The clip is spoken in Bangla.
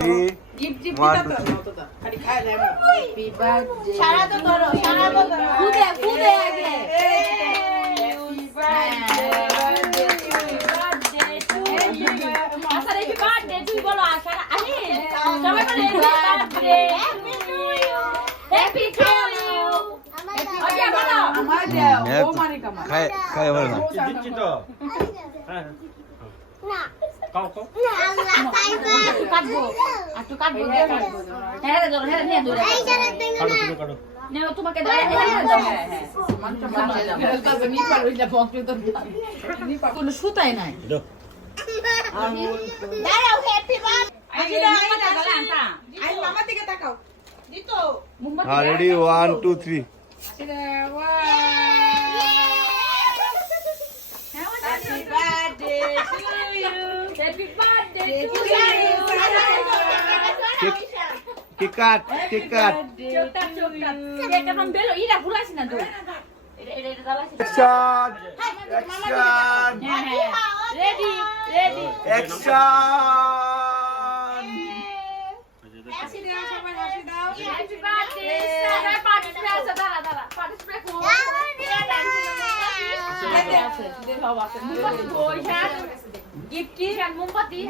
জিপ জিপ দিতা তো তো খালি খায় না হ্যাপি বার্থডে সারা তো ধরো খুদে খুদে আগে হ্যাপি বার্থডে আচ্ছা হ্যাপি বার্থডে তুই বলো আশা আরে সবাই বলে happy birthday happy to you okay বলো আমার দাও ও মানে কামা খায় খায় বলো না দিচ্ছি তো হ্যাঁ কাও কাটবো একটু কাটবো হ্যাঁ ধরো হ্যাঁ নিয়ে ধরো কাটো তুমি কাটো নেও তোমাকে ধরে হ্যাঁ মানটা মানে ফেলতা নি পার হইলা বকরে তো নি পার কোনো সুতাই নাই দাও দাঁড়াও হ্যাপি বার্থডে আই মামা দিকে তাকাও দিতো হ্যাঁ ready 1 2 3 happy birthday to you happy birthday to cake cut cake cut চোখটা কেক এখন বেলো ইরা ভুলাছি না তো এটা জ্বালাছি অ্যাকশন অ্যাকশন হ্যাঁ রেডি রেডি অ্যাকশন হাসি দাও সবাই হাসি দাও হ্যাপি বার্থডে সবাই পার্টিসিপেট আছে দাঁড়া পার্টিসিপেট করো আছে দেখো আছে মোমবাতি কই হ্যাঁ গিফট কি মোমবাতি